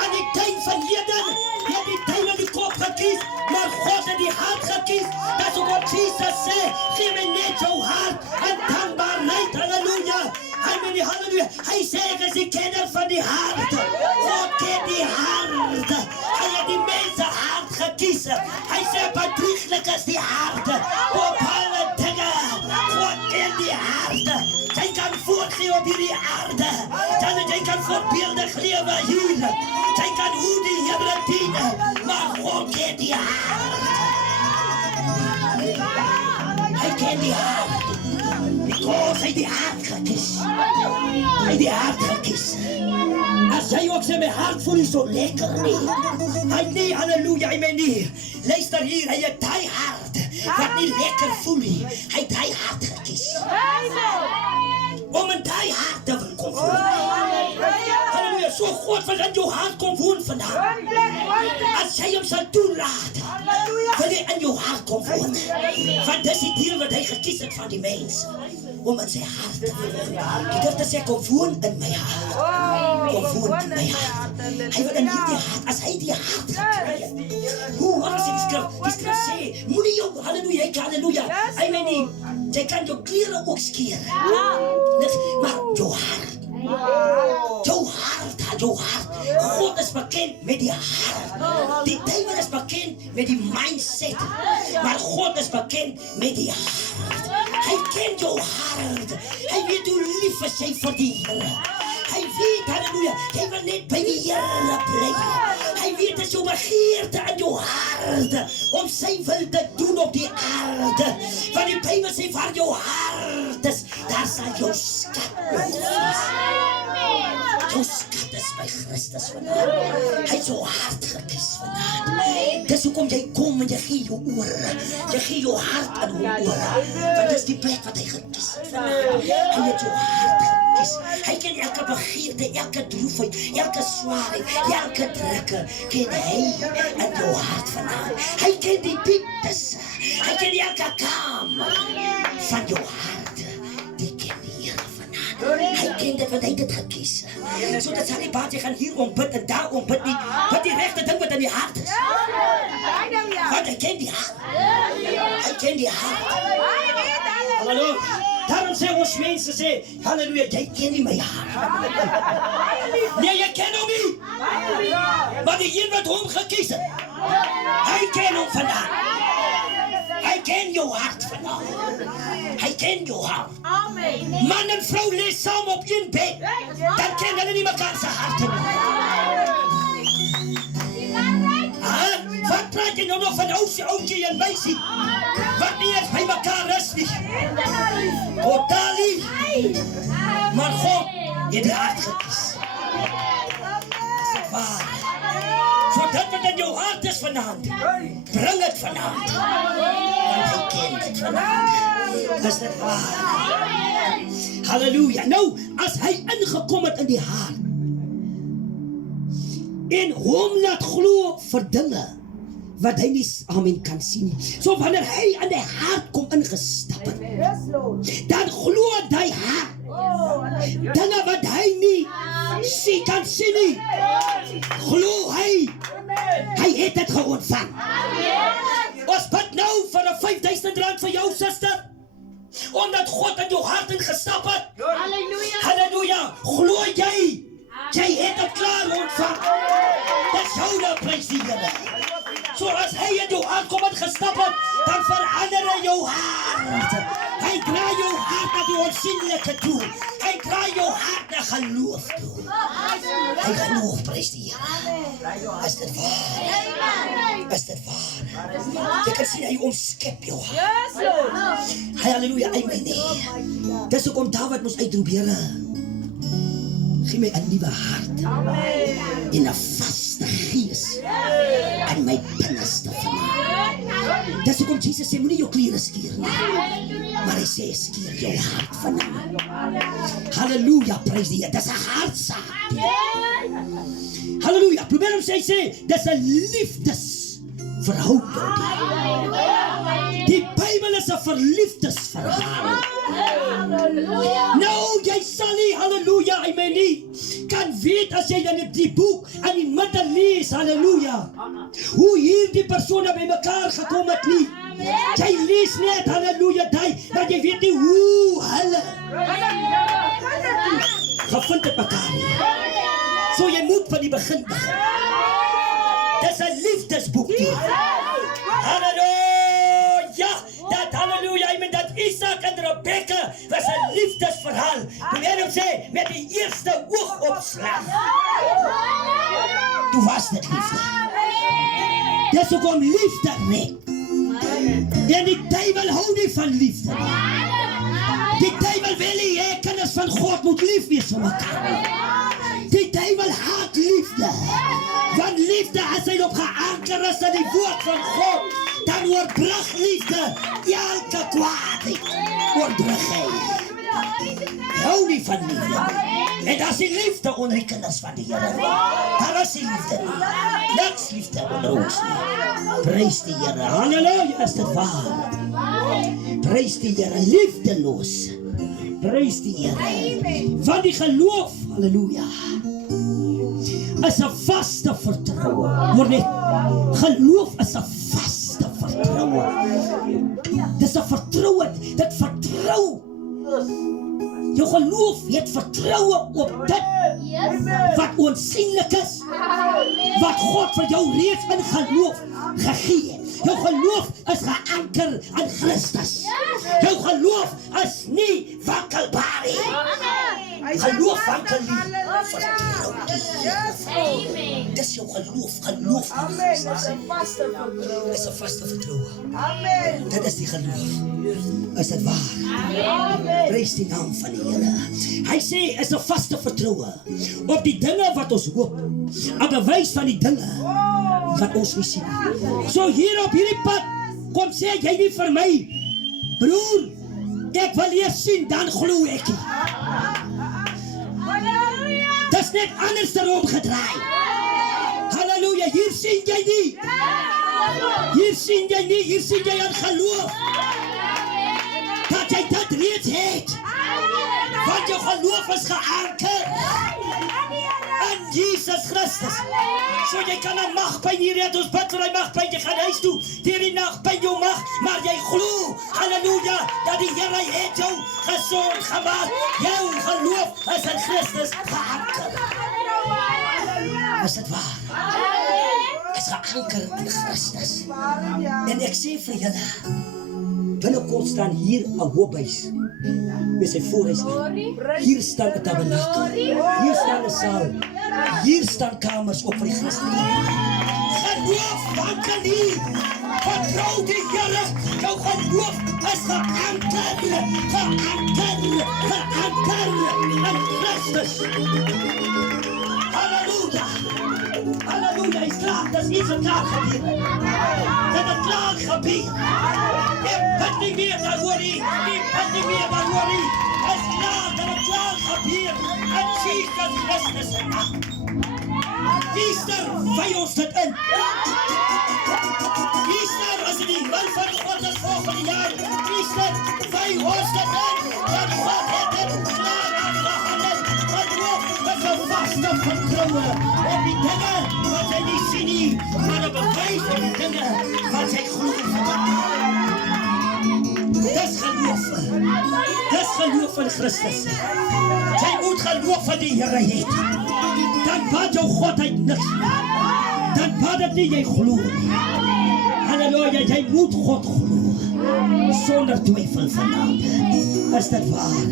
Aan die tyd van Eden het die duiwel die kop gekies, maar God het die hart gekies. Dat is wat Jesus sê, gee my net jou hart en dan maar Hy sê ek is die kenner van die hart. God ken die hart. Hy het die mense hart gekies. Hy sê bedrieglik is die hart. Op alle dinge. God ken die hart. Jy kan voortgee op hierdie aarde. Jy kan voorbeeldig lewe hier. Jy kan hoe die Here dien. Maar God ken die hart. Hy ken die hart. Because hy die hart gekies. Hy die hart gekies. As jy ook sê my hart voel nie so lekker nie. Hy nie, halleluja, amen nie. Luister hier, hy het die hart wat nie lekker voel nie. Hy het die hart gekies. Om in die hart te wil kom voel. Halleluja, so God wil in jou hart kom woon vandaag. As jy hom sal toelaat, wil hy in jou hart kom woon. Want dis die deel wat hy gekies het van die mens. Om in sy hart te woon. Die durf te sê, kom woon in my hart. Kom woon in my hart. Hy wil in hierdie hart, as hy die hart gekry het. Hoe, wat is die skrif sê, moenie jou, halleluja, halleluja. Hy meen nie, jy kan jou klere ook skeer. Maar jou hart. Jou hart. God is bekend met die hart. Die duivel is bekend met die mindset. Maar God is bekend met die hart. Hy ken jou hart. Hy weet hoe lief is jy vir die Here. Hy weet, halleluja, jy wil net by die Here bly. Hy weet as jou begeerte in jou hart om sy wil te doen op die aarde. Want die Bybel sê waar jou hart is, daar sal jou skat wees. Jou skat is by Christus vandaan. Hy het jou hart gekies vandaan. Dis hoekom jy kom en jy gee jou oor. Jy gee jou hart aan hom oor. Want dis die plek wat hy gekies het vandaan. Hy het jou hart gekies. Hy ken elke begeerte, elke droefheid, elke swaarheid, elke drukke. Ken hy in jou hart vandaan. Hy ken die dieptes. Hy ken elke kamer van jou hart. Die ken die Here vandaan. Hy ken dit wat hy dit gekies. So dat sal nie baat jy gaan hier ombid en daar ombid nie. Wat die regte ding wat in die hart is. Want hy ken die hart. Hy ken die hart. Halleluja. Daarom sê ons mense sê, halleluja, jy ken nie my hart. Nee, jy ken hom nie. Maar die een wat hom gekies het, hy ken hom vandaan. Hy ken jou hart vandaan. Hy ken jou hart. Man en vrou lees saam op een bed, dan ken hulle nie mekaar se harte nie. Wat praat jy nou nog van oukie en meisie? Wat nie eens by mekaar is nie. Totaal nie. Maar God het die hart gekies. Is dit waar? So dit wat in jou hart is vanaand, bring het vanaand. Want hy ken dit vanaand. Is dit waar? Halleluja. Nou, as hy ingekom het in die hart, en hom laat glo vir dinge wat hy nie amen kan sien. So wanneer hy in die hart kom ingestap het, dan glo die hart dinge wat hy nie kan sien nie. Glo hy het dit geontvang. Ons bid nou vir 'n R5,000 vir jou suster, omdat God in jou hart ingestap het. Halleluja. Glo jy het dit klaar ontvang. Dis jou nou, prys die Here. So as hy in jou hart kom en gestap het, dan verander hy jou hart. Hy draai jou hart na die onsienlike toe. Hy draai jou hart na geloof toe. Hy geloof, prys die Here. Is dit waar? Is dit waar? Jy kan sien hy omskep jou hart. Halleluja, amen. Dis hoekom Dawid moes uitroep, Here, gee my 'n nuwe hart en 'n vaste gees in my binneste vanaand. Dis hoekom Jesus sê, moenie jou klere skeer nie, maar hy sê, skeer jou hart vanaand. Halleluja, prys die Here. Dis 'n hartsaak. Halleluja, probeer hom sê, dis 'n liefdesverhouding. Die Bybel is 'n verliefdesverhaal. Nou, jy sal nie, halleluja, amen nie, kan weet as jy dan die boek aan die midde lees, halleluja, hoe hier die persone by mekaar gekom het nie. Jy lees net, halleluja, maar jy weet nie hoe hulle gevind het mekaar nie. So jy moet van die begin begin. Dis 'n liefdesboek die. Halleluja! Dat halleluja, dat Isak en Rebekka was 'n liefdesverhaal. Die Here sê met die eerste oogopslag. Toe was dit liefde. Dis hoekom liefde red. En die duiwel hou nie van liefde. Die duiwel wil nie hê kinders van God moet lief wees vir mekaar. Die duiwel haat liefde. Want liefde as hy op geanker is in die woord van God, dan oorbrug liefde elke kwaadheid. Oorbrug hy. Hou nie van liefde. En as die liefde onder die kinders van die Here. Daar is die liefde nie. Niks liefde onder ons nie. Prys die Here. Halleluja, is dit waar. Prys die Here. Liefdeloos. Prys die Here. Van die geloof. Halleluja. Is 'n vaste vertroue. Hoor net. Geloof is 'n vaste vertroue. Dis 'n vertroue. Dit vertrou. Jou geloof het vertroue op dit wat onsienlik is. Wat God vir jou reeds in geloof gegee het. Jou geloof is geanker in Christus. Jou geloof is nie wankelbaar nie. Geloof wankel nie. Vertrou die. Dis jou geloof. Geloof in Christus. Dis 'n vaste vertroue. Dit is die geloof. Is dit waar? Prys die naam van die Here. Hy sê is 'n vaste vertroue op die dinge wat ons hoop. 'n bewys van die dinge wat ons nie sien. So hier op hierdie pad kom sê jy nie vir my, broer, ek wil eers sien dan glo ek. Dis net anders daarom gedraai. Halleluja, hier sien jy nie. Hier sien jy nie, hier sien jy aan geloof. Dat jy dit reeds het. Want jou geloof is geanker in Jesus Christus. So jy kan 'n magpyn hier het, ons bid vir hy magpyn, jy gaan huis toe, deur die nagpyn jou mag, maar jy glo, halleluja, dat die Here het jou gesond gemaak. Jou geloof is in Christus geanker. Is dit waar? Is geanker in Christus. En ek sê vir julle, binnekort staan hier 'n hoophuis. Met sy voorhuis. Hier staan 'n tabernakel. Hier staan 'n saal. Hier staan kamers op vir die Christene. Geloof wankel nie. Vertrou die Here. Jou geloof is geanker in Christus. Halleluja. Halleluja, is klaar. Dat is iets wat klaar gebeur. Dat het klaar gebeur. Ik ben niet meer daarvoor nie. Ik ben niet meer daarvoor nie. Het is klaar dat het klaar gebeur. En Jesus Christus is naam. Easter, wij ons dit in. Easter is die wil van God het volgende jaar. Easter, wij ons dit in. Dat God het dit klaar afgehandeld. Geloof is een vaste vertrouwen op die dingen wat zij niet zien nie, maar een bewijs op die dingen wat zij geloven. Dis geloof. Dis geloof in Christus. Jy moet geloof in die Here hê. Dan baat jou God uit niks. Dan baat dit nie jy glo nie. Halleluja, jy moet God glo. Sonder twyfel vanaand. Is dit waar?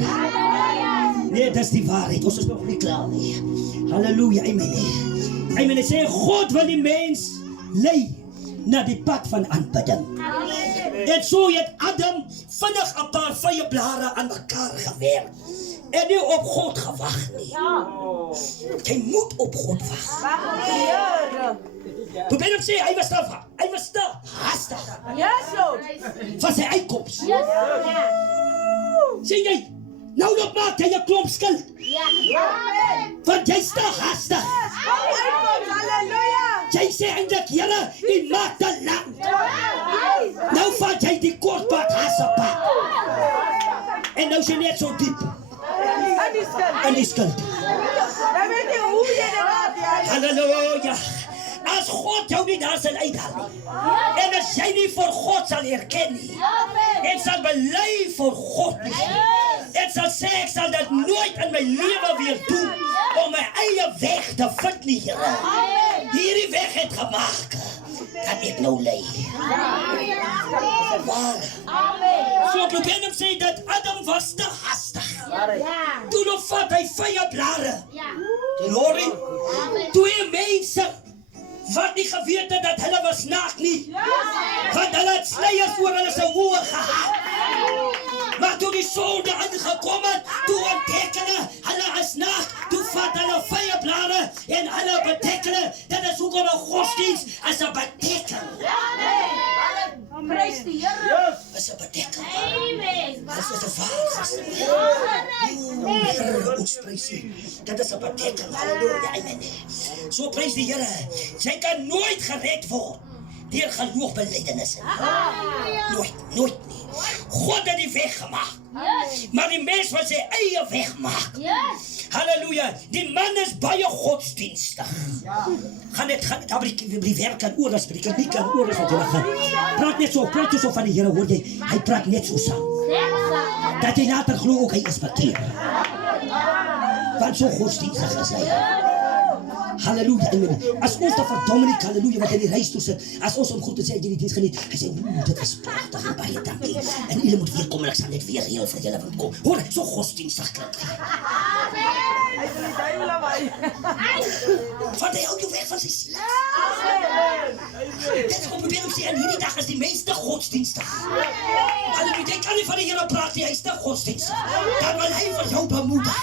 Nee, dis die waarheid. Ons is nog nie klaar nie. Halleluja, amen. Amen. Hy sê God wil die mens lei na die pad van aanbidding. En so het Adam vinnig 'n paar vrye blare aan mekaar gewerk en nie op God gewag nie. Jy moet op God wag. Toe ben ek sê hy was te haastig. Van sy uitkoms. Sien jy? Nou nog maak hy 'n klomp skuld. Want jy's te haastig. Jy sê eintlik, Here, U maak te lank. Nou vat jy die kortpad hassepad. En nou is jy net so diep. In die skuld. Halleluja. As God jou nie daar sal uithaal nie. En as jy nie vir God sal erken nie. En sal bely vir God nie. Ek sal sê, ek sal dit nooit in my lewe weer doen om my eie weg te vind nie, Here. Hierdie weg het gemaak dat ek nou lei. Waar? So probeer hom sê dat Adam was te hastig. Toe nog vat hy vye blare. Glory. Twee mense wat nie geweet het dat hulle was naak nie. Want hulle het sluiers oor hulle se oë gehad. Maar toe die sonde aangekom het, toe ontdek hulle is naak. Toe vat hulle vye blare en hulle bedek hulle. Dit is hoekom 'n godsdienst as 'n bedekking. Prys die Here. As 'n bedekking. Amen. As 'n vaas. Ons prys U. Dit is 'n bedekking. Halleluja. Amen. So prys die Here. Sy kan nooit gered word deur geloofbelijdenis. Nooit nie. God het die weg gemaak. Maar die mens wil sy eie weg maak. Halleluja. Die man is baie godsdienstig. Gaan net daar by die werk kan oor as by die kliniek kan oor as wat jy gaan. Praat net so van die Here, hoor jy? Hy praat net so saam. Dat jy later glo ook hy is bekeer. Want so godsdienstig is hy. Halleluja, amen. As ons daar vir Dominic, halleluja, wat in die reis toe sit, as ons om goed te sê, jy die dienst geniet, hy sê, dit is prachtig en baie dankie. En julle moet weer kom en ek sal net weer heel vir julle van kom. Hoor, so godsdienstig klink. Want hy hou jou weg van sy siel. Dit is wat probeer om sê, en hierdie dag is die mens te godsdienstig. Halleluja, jy kan nie van die Here praat nie, hy is te godsdienstig. Dan wil hy vir jou bemoedig.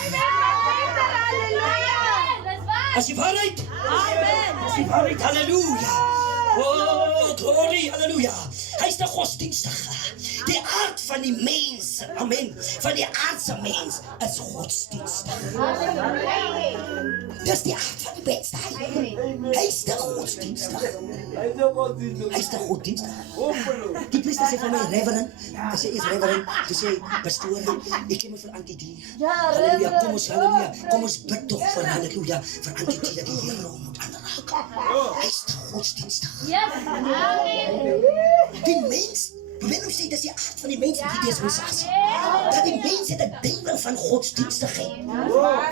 As die waarheid. As die waarheid, halleluja. Oh, glory, halleluja. Hy is de godsdienstige. Die aard van die mens, amen, van die aardse mens is godsdienstig. Dis die aard van die mens. Hy is de godsdienstig. Hy is de godsdienstig. Die priester sê van my, reverend, hy sê, is reverend, hy sê, pastoor, ek ken my vir Antidie. Halleluja, kom ons bid toch vir halleluja, vir Antidie, dat die Here hom moet aanraak. Hy is de godsdienstig. Die mens, probeer ons sê, dis die aard van die mens in die dispensasie. Dat die mens het 'n duiwel van godsdienstigheid.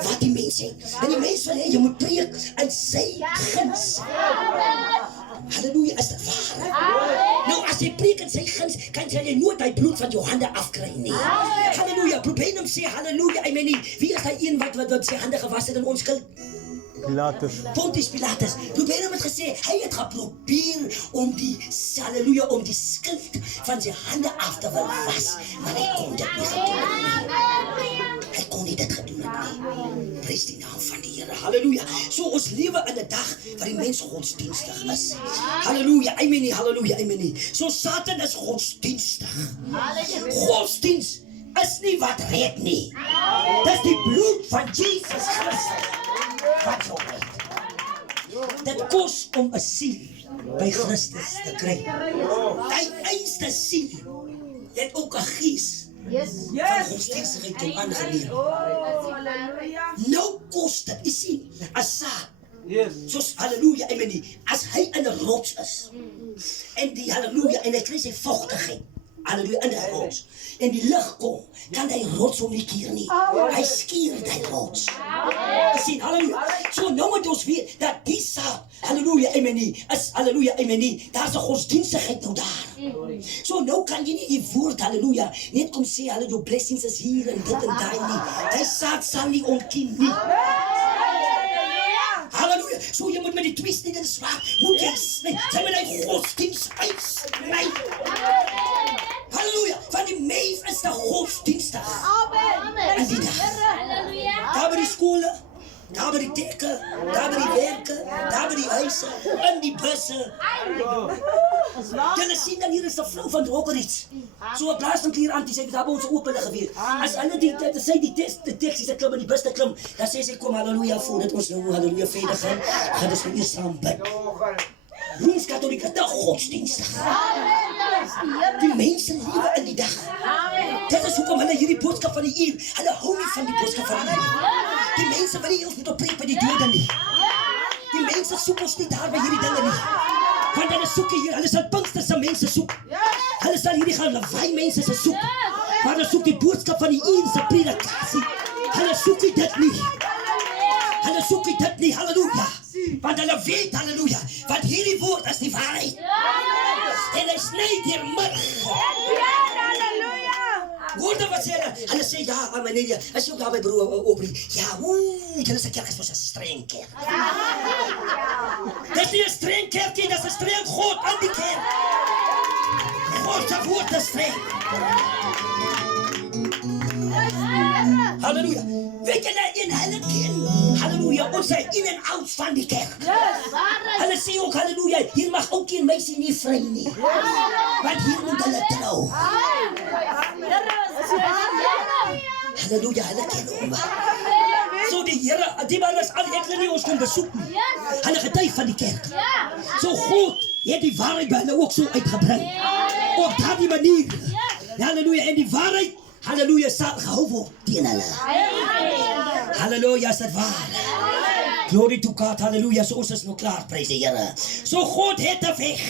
Wat die mens sê. En die mens wil hê, jy moet preek in sy guns. Halleluja, is dit waar? Nou, as jy preek in sy guns, kan jy nooit die bloed van jou hande afkry nie. Halleluja, probeer hom sê, halleluja, amen nie. Wie is die een wat sy hande gewas het in ons skuld? Pilatus. Pontius Pilatus. Probeer hom het gesê, hy het geprobeer om die, halleluja, om die skuld van sy hande af te wil was, maar hy kon dit nie gedoen het nie. Hy kon nie dit gedoen het nie. Prys die naam van die Here. Halleluja. So ons lewe in 'n dag waar die mens godsdienstig is. Halleluja. Amen nie. Halleluja. Amen nie. So Satan is godsdienstig. Godsdienst is nie wat red nie. Dis die bloed van Jesus Christus. Wat jou red. Dit kos om 'n siel by Christus te kry. Die einste siel het ook 'n gees van godsdienstigheid om aangeleer. Nou kos dit, jy sien, as saad. Soos, halleluja, amen nie, as hy in 'n rots is, en die halleluja, en hy kry sy vochtigheid, halleluja, in die rots, en die lig kom, kan die rots hom nie keer nie. Hy skeer die rots. Jy sien, halleluja. So nou moet ons weet, dat die saad, halleluja, amen nie, is, halleluja, amen nie, daar is 'n godsdienstigheid nou daar. So nou kan jy nie die woord, halleluja, net kom sê, halleluja, jou blessings is hier, en dit en daai nie. Die saad sal nie ontkiem nie. Halleluja. So jy moet met die twist nie in swaar, moet jy sny, sy met die godsdienst uitsny. Halleluja, van die mens is de godsdienstig. En die dag, daar by die skole, daar by die tekke, daar by die werke, daar by die huise, in die busse. Julle sien dan hier is 'n vrou van Rockeries. So 'n plaasdrankier aan, die sê, daar by ons open gewees. As hulle die taxi se klim in die bus te klim, dan sê sy, kom halleluja, voordat ons nou halleluja verder gaan ons nou eers saam bid. Rooms-Katholiek is te godsdienstig. Die mense lewe in die dag. Dit is hoekom hulle hierdie boodskap van die uur, hulle hou nie van die boodskap van die uur. Die mense wil nie ons moet preek by die dode nie. Die mense soek ons nie daar by hierdie dinge nie. Want hulle soek hier, hulle sal Pinksterse mense soek. Hulle sal hierdie gaan lawaai mense se soek. Maar hulle soek die boodskap van die enige predikasie. Hulle soek nie dit nie. Hulle soek nie dit nie, halleluja. Want hulle weet, halleluja, want hierdie woord is die waarheid. En hy sny deur murg. Hoorde wat sê hulle? Hulle sê, ja, meneer, as jy ook daar by broer Oprie, ja, julle se kerk is vir 'n streng kerk. Dis nie 'n streng kerk nie, dis 'n streng God aan die kerk. God se woord is streng. Halleluja. Weet julle, in hulle ken, halleluja, ons is in en out van die kerk. Hulle sê ook, halleluja, hier mag ook geen meisie nie vry nie. Want hier moet hulle trou. Halleluja, hulle ken hom. So die Here, die man is al ekle nie ons kom besoek nie. Hulle getuig van die kerk. So God het die waarheid by hulle ook so uitgebring. Op daardie manier. Halleluja, en die waarheid, halleluja, sal gehou word teen hulle. Halleluja, is dit waar. Glory to God, halleluja, so ons is nou klaar, prys die Here. So God het 'n weg.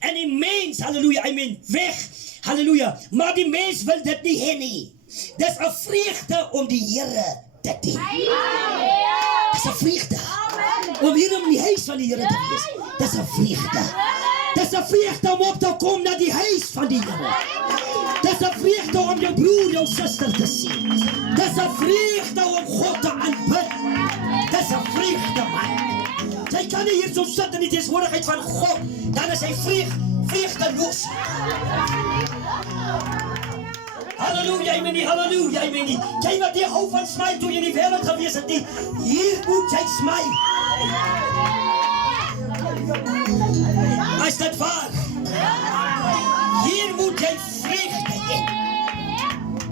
En die mens, halleluja, weg. Halleluja, maar die mens wil dit nie hê nie. Dis 'n vreugde om die Here te dien. Dis 'n vreugde om hier in die huis van die Here te wees. Dis 'n vreugde. Dis 'n vreugde om op te kom na die huis van die Here. Dis 'n vreugde om jou broer, jou suster te sien. Dis 'n vreugde om God te aanbid. Dis 'n vreugde, man. Jy kan nie hier so sit in die teenwoordigheid van God, dan is hy vreugdeloos. Halleluja, amen, halleluja, amen. Jy wat nie hou van smile toe jy in die wêreld gewees het nie. Hier moet jy smile. Is dit waar? Hier moet jy vreugde hê.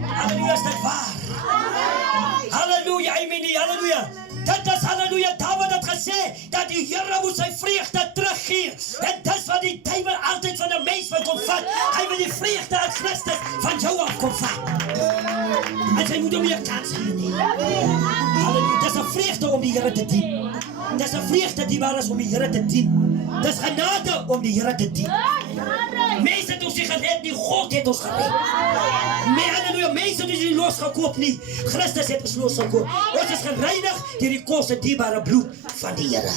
Halleluja, is dit waar? Halleluja, amen, halleluja. Dit is halleluja, Dawid het gesê dat die Here moet sy vreugde teruggee. En dis wat die duiwel altyd van 'n mens wil kom vat. Hy wil die vreugde as Christus van jou af kom vat. En sy moet hom nie 'n kans gee nie. Halleluja, dis 'n vreugde om die Here te dien. Dis 'n vreugde die waar is om die Here te dien. Dis genade om die Here te dien. Mense het ons nie gered nie, God het ons gered. Halleluja, mense het ons nie losgekoop nie. Christus het ons losgekoop. Ons is gereinig deur die kosbare dierbare bloed van die Here.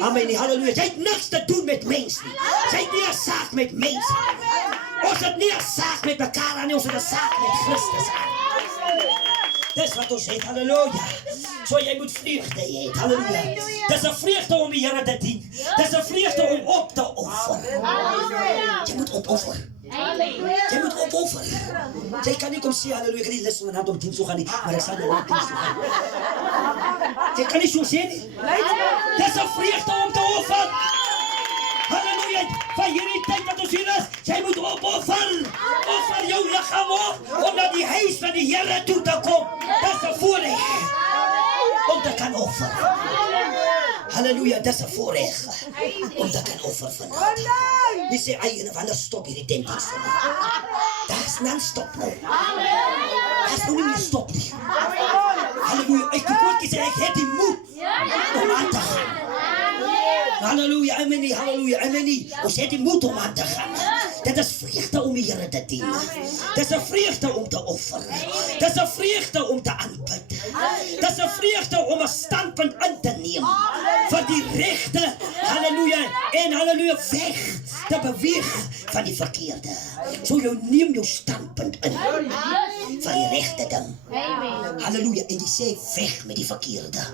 Amen, halleluja. Jy het niks te doen met mense nie. Jy het nie 'n saak met mense. Ons het nie 'n saak met mekaar aan nie, ons het 'n saak met Christus aan. Dis wat ons het, halleluja. So jy moet vreugde hê, halleluja. Dis 'n vreugde om die Here te dien. Dis 'n vreugde om op te offer. Jy moet opoffer. Jy moet opoffer. Jy kan nie kom sê, halleluja, ek kan nie lus om aan om diens te gaan nie, maar ek sal nou op diens toe gaan. Jy kan nie so sê nie. Dis 'n vreugde om te offer. Halleluja, van hierdie tyd wat ons hier is, jy moet opoffer. Offer jou liggaam op, om na die huis van die Here toe te kom. Dis 'n voorreg om te kan offer. Halleluja, dis 'n voorreg om te kan offer vandag. Nie sê, ai, en wanneer stop hierdie tempels vandag? Dis non-stop nou. Dis nou nie meer stop nie. Halleluja, ek het gesê, ek het die moed om aan te gaan. Halleluja, amen, halleluja, amen. Ons het die moed om aan te gaan. Dit is vreugde om die Here te dien. Dit is 'n vreugde om te offer. Dit is 'n vreugde om te aanbid. Dit is 'n vreugde om 'n standpunt in te neem vir die regte, halleluja, en halleluja, weg te beweeg van die verkeerde. So jy neem jou standpunt in van die regte ding. Halleluja, en jy sê weg met die verkeerde.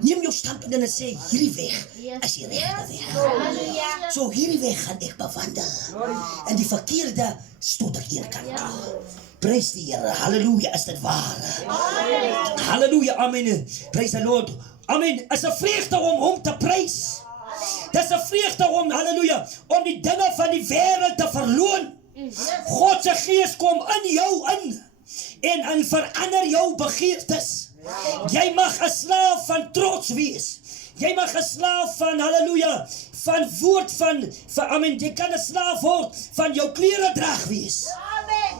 Neem jou standpunt in en sê hierdie weg is die regte weg. So hierdie weg gaan ek bewandel. En die verkeerde stoot ek eenkant toe. Prys die Here, halleluja, is dit waar? Halleluja, amen, prys die Lord. Amen, is 'n vreugde om hom te prys. Dis 'n vreugde om, halleluja, om die dinge van die wêreld te verloon. God se gees kom in jou in en verander jou begeertes. Jy mag 'n slaaf van trots wees. Jy mag 'n slaaf van, halleluja, van woord van amen, jy kan 'n slaaf word van jou klere drag wees.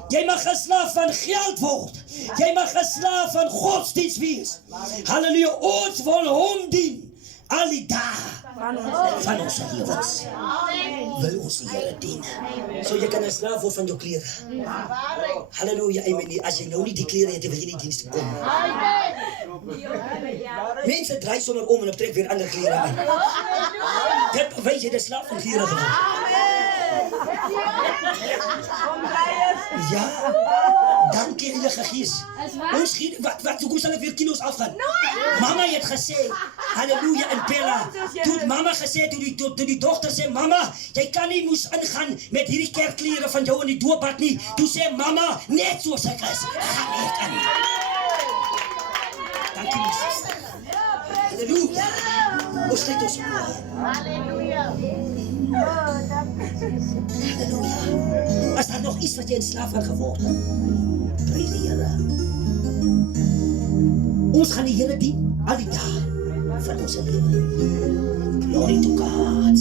Jy mag 'n slaaf van geld word. Jy mag 'n slaaf van godsdienst wees. Halleluja, ons wil hom dien al die dae van ons lewens. Wil ons die Here dien. So jy kan 'n slaaf word van jou klere. Halleluja, amen. As jy nou nie die klere het, wil jy nie diens toe kom. Mense draai sommer om en trek weer ander klere aan. Dit bewys jy 'n slaaf van klere geword. Ja, dankie Heilige Gees. Ons gee, hoe sal ek weer kilos afgaan? Mama het gesê, halleluja, en Bella, toe mama gesê, toe die dogter sê, mama, jy kan nie moes ingaan met hierdie kerkklere van jou in die doopbad nie. Toe sê mama, net soos ek is, gaan ek in. Dankie my suster. Halleluja. Ons sluit ons oor. Halleluja. As daar nog iets wat jy in slaaf van geword het, prys die Here. Ons gaan die Here dien al die dae van ons lewe. Glory to God.